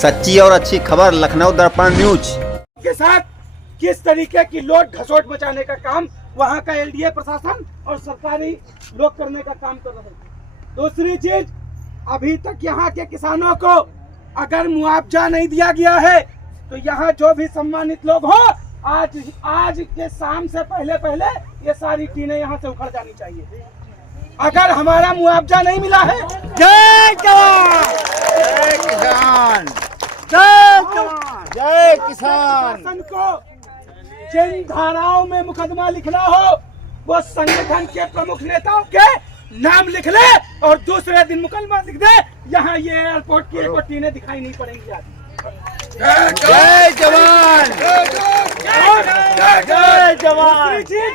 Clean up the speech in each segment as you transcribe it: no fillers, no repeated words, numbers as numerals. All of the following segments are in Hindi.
सच्ची और अच्छी खबर लखनऊ दर्पण न्यूज के साथ किस तरीके की लोट घसोट मचाने का काम वहां का एलडीए प्रशासन और सरकारी लोग करने का काम कर रहे हैं। दूसरी चीज, अभी तक यहाँ के किसानों को अगर मुआवजा नहीं दिया गया है तो यहाँ जो भी सम्मानित लोग हो आज के शाम से पहले ये सारी टीनें यहाँ से उखड़ जानी चाहिए। अगर हमारा मुआवजा नहीं मिला है, जय जवान जय किसान जय किसान शासन को जिन धाराओं में मुकदमा लिखना हो वो संगठन के प्रमुख नेताओं के नाम लिख ले और दूसरे दिन मुकदमा लिख दे। यहाँ ये एयरपोर्ट की एक टीनें दिखाई नहीं पड़ेंगी। जय जवान जय जवान। दूसरी चीज,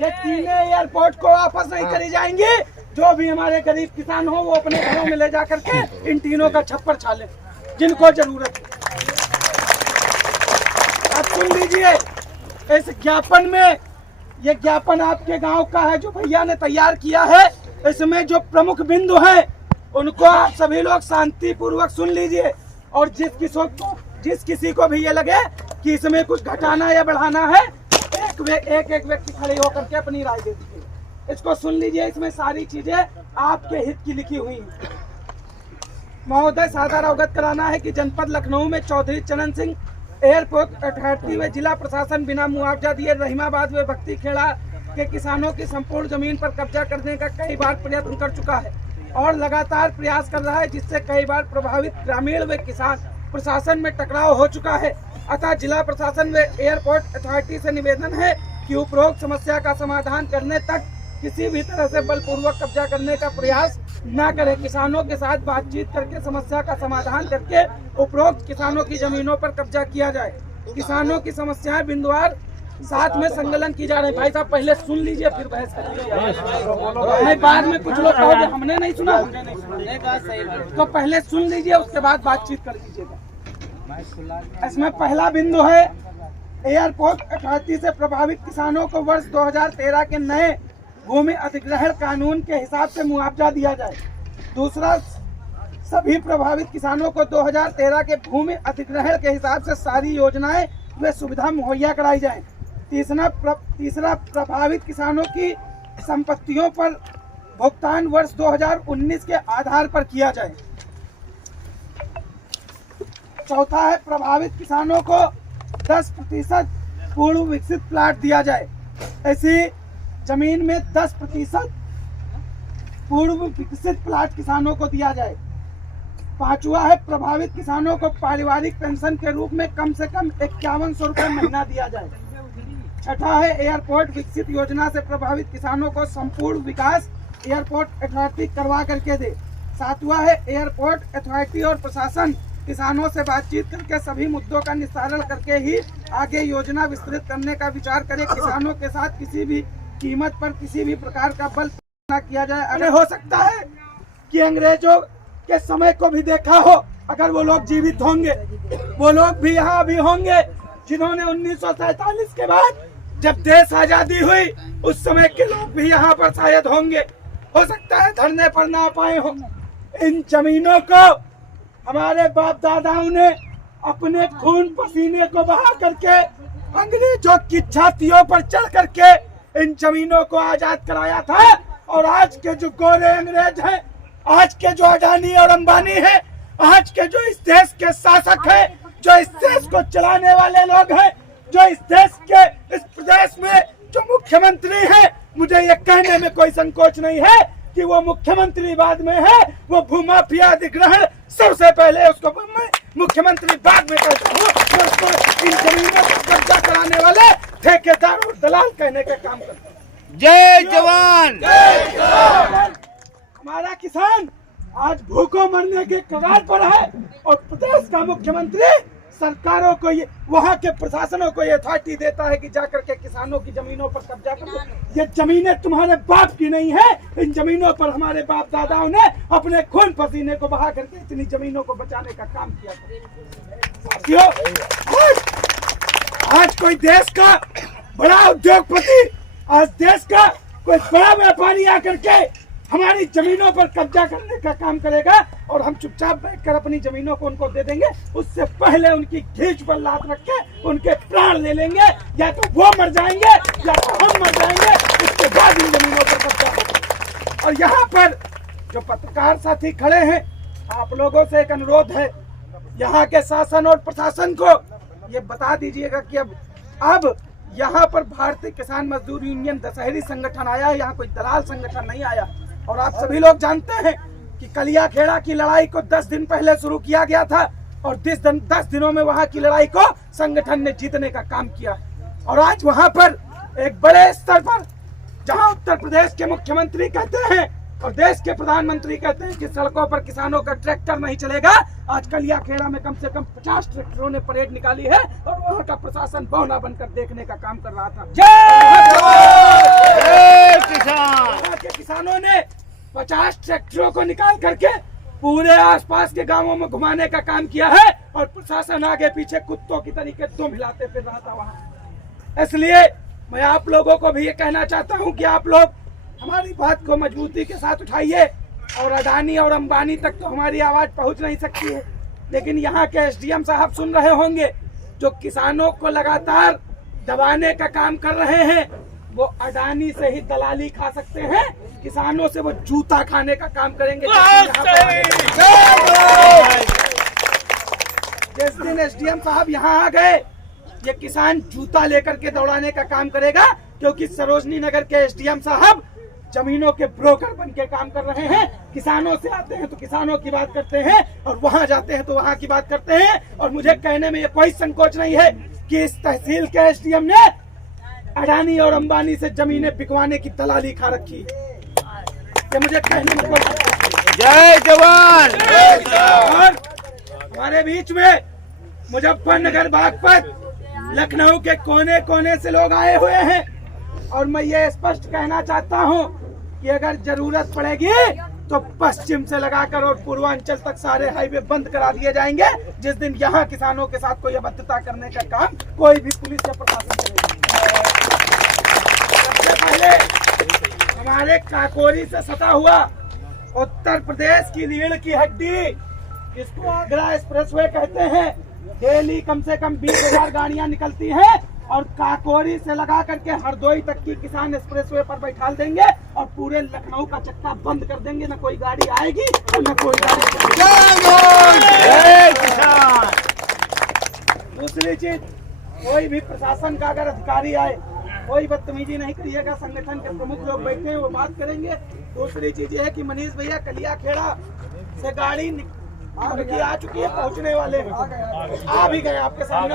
ये टीनें एयरपोर्ट को वापस नहीं करी जाएंगी। जो भी हमारे गरीब किसान हो वो अपने घरों में ले जाकर के इन टीनों का छप्पर छाले जिनको जरूरत है। अब सुन लीजिए, इस ज्ञापन में, ये ज्ञापन आपके गांव का है जो भैया ने तैयार किया है। इसमें जो प्रमुख बिंदु हैं उनको आप सभी लोग शांति पूर्वक सुन लीजिए और जिस किसी को भी ये लगे कि इसमें कुछ घटाना या बढ़ाना है, एक व्यक्ति खड़े होकर के अपनी राय दे दीजिए। इसको सुन लीजिए, इसमें सारी चीजें आपके हित की लिखी हुई हैं। महोदय, सादर अवगत कराना है कि जनपद लखनऊ में चौधरी चरण सिंह एयरपोर्ट अथॉरिटी व जिला प्रशासन बिना मुआवजा दिए रहीमाबाद व भक्ति खेड़ा के किसानों की संपूर्ण जमीन पर कब्जा करने का कई बार प्रयत्न कर चुका है और लगातार प्रयास कर रहा है, जिससे कई बार प्रभावित ग्रामीण व किसान प्रशासन में टकराव हो चुका है। अतः जिला प्रशासन व एयरपोर्ट अथॉरिटी से निवेदन है कि उपरोक्त समस्या का समाधान करने तक किसी भी तरह से बलपूर्वक कब्जा करने का प्रयास न करें। किसानों के साथ बातचीत करके समस्या का समाधान करके उपरोक्त किसानों की जमीनों पर कब्जा किया जाए। किसानों की समस्याएं बिंदुवार साथ में संकलन की जा रही है। भाई साहब, पहले सुन लीजिए फिर बहस करिए। नहीं, बाद में कुछ लोग कहोगे हमने नहीं सुना, तो पहले सुन लीजिए उसके बाद बातचीत कर लीजिएगा। इसमें पहला बिंदु है, एयरपोर्ट अथॉरिटी से प्रभावित किसानों को वर्ष 2013 के नए भूमि अधिग्रहण कानून के हिसाब से मुआवजा दिया जाए। दूसरा, सभी प्रभावित किसानों को 2013 के भूमि अधिग्रहण के हिसाब से सारी योजनाएं व सुविधा मुहैया कराई जाए। तीसरा, प्रभावित किसानों की संपत्तियों पर भुगतान वर्ष 2019 के आधार पर किया जाए। चौथा है, प्रभावित किसानों को 10% पूर्व विकसित प्लाट दिया जाए। ऐसी जमीन में 10% पूर्व विकसित प्लाट किसानों को दिया जाए। पांचवा है, प्रभावित किसानों को पारिवारिक पेंशन के रूप में कम से कम 5100 रुपये महीना दिया जाए। छठा है, एयरपोर्ट विकसित योजना से प्रभावित किसानों को संपूर्ण विकास एयरपोर्ट अथॉरिटी करवा करके दे। सातवां है, एयरपोर्ट अथॉरिटी और प्रशासन किसानों से बातचीत करके सभी मुद्दों का निस्तारण करके ही आगे योजना विस्तृत करने का विचार करे। किसानों के साथ किसी भी कीमत पर किसी भी प्रकार का बल न किया जाए। अरे हो सकता है कि अंग्रेजों के समय को भी देखा हो, अगर वो लोग जीवित होंगे, वो लोग भी यहाँ भी होंगे जिन्होंने 1947 के बाद जब देश आजादी हुई उस समय के लोग भी यहाँ पर शायद होंगे। हो सकता है धरने पर ना पाए हो। इन जमीनों को हमारे बाप दादाओं ने अपने खून पसीने को बहा करके अंग्रेजों की छातियों पर चढ़ करके इन जमीनों को आजाद कराया था। और आज के जो गोरे अंग्रेज हैं, आज के जो अडानी और अंबानी हैं, आज के जो इस देश के शासक हैं, जो इस देश को चलाने वाले लोग हैं, जो इस देश के इस प्रदेश में जो मुख्यमंत्री हैं, मुझे ये कहने में कोई संकोच नहीं है कि वो मुख्यमंत्री बाद में है, वो भूमाफिया अधिग्रहण सबसे पहले उसको मैं मुख्यमंत्री बाद में कहता हूँ। उसको इन जमीनों पर कब्जा कराने वाले ठेकेदार और दलाल कहने का काम करते हैं। जय जवान जय किसान। हमारा किसान आज भूखों मरने के कगार पर है और प्रदेश का मुख्यमंत्री सरकारों को, ये वहाँ के प्रशासनों को ये अथॉरिटी देता है कि जाकर के किसानों की जमीनों पर कब्जा करो। ये जमीनें तुम्हारे बाप की नहीं है। इन जमीनों पर हमारे बाप दादाओं ने अपने खून पसीने को बहा करके इतनी जमीनों को बचाने का काम किया था। आज कोई देश का बड़ा उद्योगपति, आज देश का कोई बड़ा व्यापारी आकर के हमारी जमीनों पर कब्जा करने का काम करेगा और हम चुपचाप बैठकर अपनी जमीनों को उनको दे देंगे। उससे पहले उनकी घेंच पर लात रख के उनके प्राण ले लेंगे, या तो वो मर जाएंगे या तो हम मर जाएंगे। उसके बाद इन जमीनों पर कब्जा होगा। और यहाँ पर जो पत्रकार साथी खड़े हैं, आप लोगों से एक अनुरोध है, यहाँ के शासन और प्रशासन को ये बता दीजिएगा कि अब यहाँ पर भारतीय किसान मजदूर यूनियन दशहरी संगठन आया है, यहाँ कोई दलाल संगठन नहीं आया। और आप सभी लोग जानते हैं कि कलियाखेड़ा की लड़ाई को 10 दिन पहले शुरू किया गया था और 10 दिनों में वहाँ की लड़ाई को संगठन ने जीतने का काम किया। और आज वहाँ पर एक बड़े स्तर पर, जहाँ उत्तर प्रदेश के मुख्यमंत्री कहते हैं और देश के प्रधानमंत्री कहते हैं कि सड़कों पर किसानों का ट्रैक्टर नहीं चलेगा, आज कलियाखेड़ा में कम से कम 50 ट्रैक्टरों ने परेड निकाली है और वहाँ का प्रशासन बौना बनकर देखने का काम कर रहा था। जय किसान। वहाँ के किसानों ने 50 ट्रैक्टरों को निकाल करके पूरे आसपास के गांवों में घुमाने का काम किया है और प्रशासन आगे पीछे कुत्तों की तरीके दुम हिलाते फिर रहा था वहाँ। इसलिए मैं आप लोगों को भी ये कहना चाहता हूँ कि आप लोग हमारी बात को मजबूती के साथ उठाइए। और अडानी और अंबानी तक तो हमारी आवाज पहुंच नहीं सकती है, लेकिन यहाँ के एसडीएम साहब सुन रहे होंगे, जो किसानों को लगातार दबाने का काम कर रहे हैं, वो अडानी से ही दलाली खा सकते हैं, किसानों से वो जूता खाने का काम करेंगे। जिस दिन एसडीएम साहब यहाँ आ गए, ये किसान जूता लेकर के दौड़ाने का काम करेगा, क्योंकि सरोजनी नगर के एसडीएम साहब जमीनों के ब्रोकर बन के काम कर रहे हैं। किसानों से आते हैं तो किसानों की बात करते हैं और वहां जाते हैं तो वहां की बात करते हैं। और मुझे कहने में ये कोई संकोच नहीं है कि इस तहसील के एसडीएम ने अडानी और अंबानी से जमीनें बिकवाने की दलाली खा रखी है। ये मुझे कहने में कोई जय जवान। और हमारे बीच में मुजफ्फरनगर, बागपत, लखनऊ के कोने कोने से लोग आए हुए हैं और मैं ये स्पष्ट कहना चाहता हूं कि अगर जरूरत पड़ेगी तो पश्चिम से लगाकर और पूर्वांचल तक सारे हाईवे बंद करा दिए जाएंगे जिस दिन यहाँ किसानों के साथ कोई अभद्रता करने का काम कोई भी पुलिस या प्रशासन करेगा। सबसे पहले हमारे काकोरी से सटा हुआ उत्तर प्रदेश की रीढ़ की हड्डी, इसको आगरा एक्सप्रेसवे कहते हैं, डेली कम से कम 20,000 गाड़ियां निकलती हैं और काकोरी से लगा करके हरदोई तक की किसान एक्सप्रेसवे पर बैठा देंगे और पूरे लखनऊ का चक्का बंद कर देंगे। न कोई गाड़ी आएगी और न कोई गाड़ी। जय किसान। दूसरी चीज, कोई भी प्रशासन का अगर अधिकारी आए, कोई बदतमीजी नहीं करिएगा, संगठन के प्रमुख लोग बैठे हैं वो बात करेंगे। दूसरी चीज ये है कि मनीष भैया कलियाखेड़ा से गाड़ी आ चुकी है, पहुंचने वाले हैं, आ भी गए आपके सामने,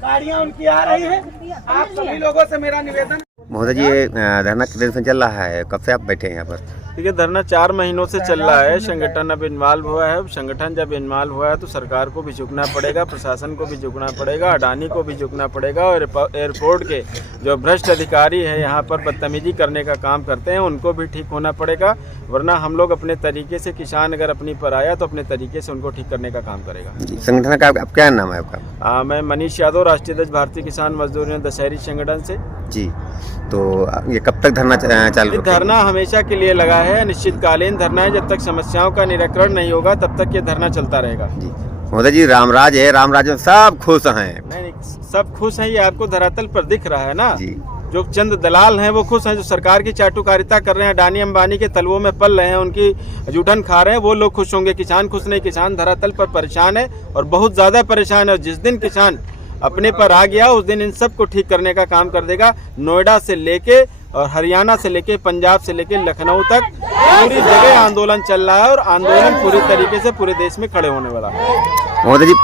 गाड़ियां उनकी आ रही हैं। आप सभी लोगों से मेरा निवेदन। महोदय जी, ये धरना कितने दिन से चल रहा है, कब से आप बैठे हैं यहाँ पर? देखिए, धरना 4 महीनों से चल रहा है। संगठन अब इन्वॉल्व हुआ है। संगठन जब इन्वॉल्व हुआ है तो सरकार को भी झुकना पड़ेगा, प्रशासन को भी झुकना पड़ेगा, अडानी को भी झुकना पड़ेगा और एयरपोर्ट के जो भ्रष्ट अधिकारी हैं यहाँ पर बदतमीजी करने का काम करते हैं उनको भी ठीक होना पड़ेगा। वरना हम लोग अपने तरीके से, किसान अगर अपनी पर आया तो अपने तरीके से उनको ठीक करने का काम करेगा। संगठन का आप क्या नाम है आपका? मैं मनीष यादव, राष्ट्रीय अध्यक्ष भारतीय किसान मजदूर यूनियन दशहरी संगठन से। जी, तो ये कब तक धरना चालू रखेंगे? धरना हमेशा के लिए लगा है, निश्चितकालीन धरना है। जब तक समस्याओं का निराकरण नहीं होगा तब तक ये धरना चलता रहेगा। जी महोदय जी, रामराज है, रामराज में सब खुश हैं। नहीं, सब खुश हैं, ये आपको धरातल पर दिख रहा है ना। जी, जो चंद दलाल हैं वो खुश हैं, जो सरकार की चाटुकारिता कर रहे हैं, अडानी अंबानी के तलवों में पल रहे हैं, उनकी जूठन खा रहे हैं, वो लोग खुश होंगे। किसान खुश नहीं, किसान धरातल पर परेशान है और बहुत ज्यादा परेशान है। और जिस दिन किसान अपने पर आ गया उस दिन इन सब को ठीक करने का काम कर देगा। नोएडा से लेके और हरियाणा से लेके, पंजाब से लेके लखनऊ तक पूरी जगह आंदोलन चल रहा है और आंदोलन पूरी तरीके से पूरे देश में खड़े होने वाला है। महोदय जी,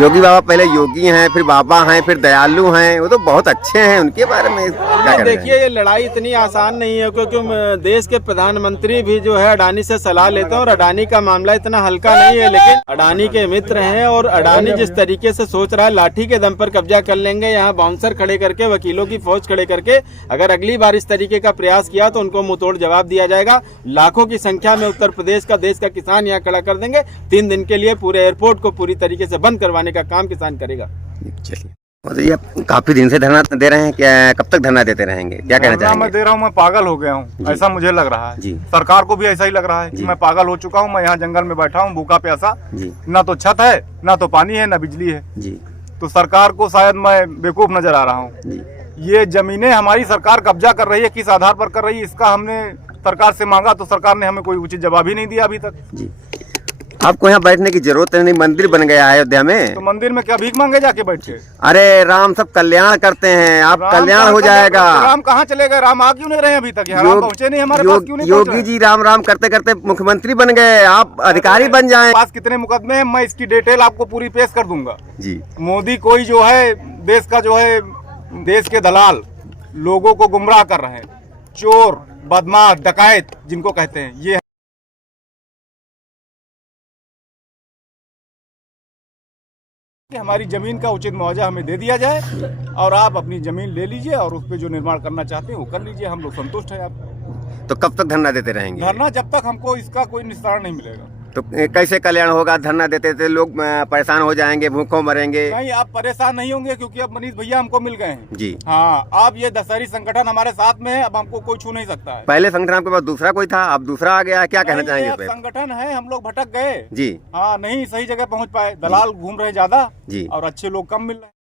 योगी बाबा पहले योगी हैं, फिर बाबा हैं, फिर दयालु हैं, वो तो बहुत अच्छे हैं, उनके बारे में क्या करें? देखिए, ये लड़ाई इतनी आसान नहीं है, क्योंकि देश के प्रधानमंत्री भी जो है अडानी से सलाह लेते हैं और अडानी का मामला इतना हल्का नहीं है। लेकिन अडानी के मित्र हैं और अडानी जिस तरीके से सोच रहा है लाठी के दम पर कब्जा कर लेंगे, यहाँ बाउंसर खड़े करके, वकीलों की फौज खड़े करके, अगर अगली बार इस तरीके का प्रयास किया तो उनको मुंहतोड़ जवाब दिया जाएगा। लाखों की संख्या में उत्तर प्रदेश का, देश का किसान यहाँ खड़ा कर देंगे। 3 दिन के लिए पूरे एयरपोर्ट को पूरी तरीके से बंद करवाने का काम किसान करेगा। चलिए। तो ये काफी दिन से धरना दे रहे हैं, क्या कब तक धरना देते रहेंगे, क्या कहना धरना मैं चाहेंगे? दे रहा हूँ, मैं पागल हो गया हूँ, जी। ऐसा मुझे लग रहा है। जी। सरकार को भी ऐसा ही लग रहा है जी। कि मैं पागल हो चुका हूँ। मैं यहाँ जंगल में बैठा हूँ भूखा प्यासा, जी ना तो छत है, ना तो पानी है, ना बिजली है। जी तो सरकार को शायद मैं बेवकूफ नजर आ रहा हूँ। जी ये जमीनें हमारी सरकार कब्जा कर रही है, किस आधार पर कर रही है, इसका हमने सरकार से मांगा तो सरकार ने हमें कोई उचित जवाब ही नहीं दिया अभी तक। जी। आपको यहाँ बैठने की जरूरत नहीं, मंदिर बन गया है अयोध्या में। तो मंदिर में क्या भीख मांगे जाके बैठ के? अरे राम सब कल्याण करते हैं, आप राम कल्याण कहाँ हो जाएगा। राम कहाँ चले गए? राम आ क्यों नहीं रहे अभी तक? यहाँ राम पहुँचे नहीं हमारे पास, क्यों नहीं पहुँच योगी रहे? जी राम राम करते करते मुख्यमंत्री बन गए, आप अधिकारी बन जाएं। पास कितने मुकदमे हैं, मैं इसकी डिटेल आपको पूरी पेश कर दूंगा। जी मोदी कोई जो है देश का जो है देश के दलाल लोगों को गुमराह कर रहे हैं, चोर बदमाश डकैत जिनको कहते हैं, ये कि हमारी जमीन का उचित मुआवजा हमें दे दिया जाए और आप अपनी जमीन ले लीजिए और उस पर जो निर्माण करना चाहते हैं वो कर लीजिए। हम लोग संतुष्ट हैं। आप तो कब तक धरना देते रहेंगे? धरना जब तक हमको इसका कोई निस्तारण नहीं मिलेगा। तो कैसे कल्याण होगा? धरना देते थे लोग परेशान हो जाएंगे, भूखों मरेंगे। नहीं, आप परेशान नहीं होंगे क्योंकि अब मनीष भैया हमको मिल गए हैं। जी हाँ, अब ये दशहरी संगठन हमारे साथ में है, अब हमको कोई छू नहीं सकता है। पहले संगठन आपके पास दूसरा कोई था, अब दूसरा आ गया है, क्या कहना नहीं, चाहेंगे ये इस पे? संगठन है, हम लोग भटक गए। जी हाँ, नहीं सही जगह पहुंच पाए, दलाल घूम रहे ज्यादा जी और अच्छे लोग कम मिल रहे हैं।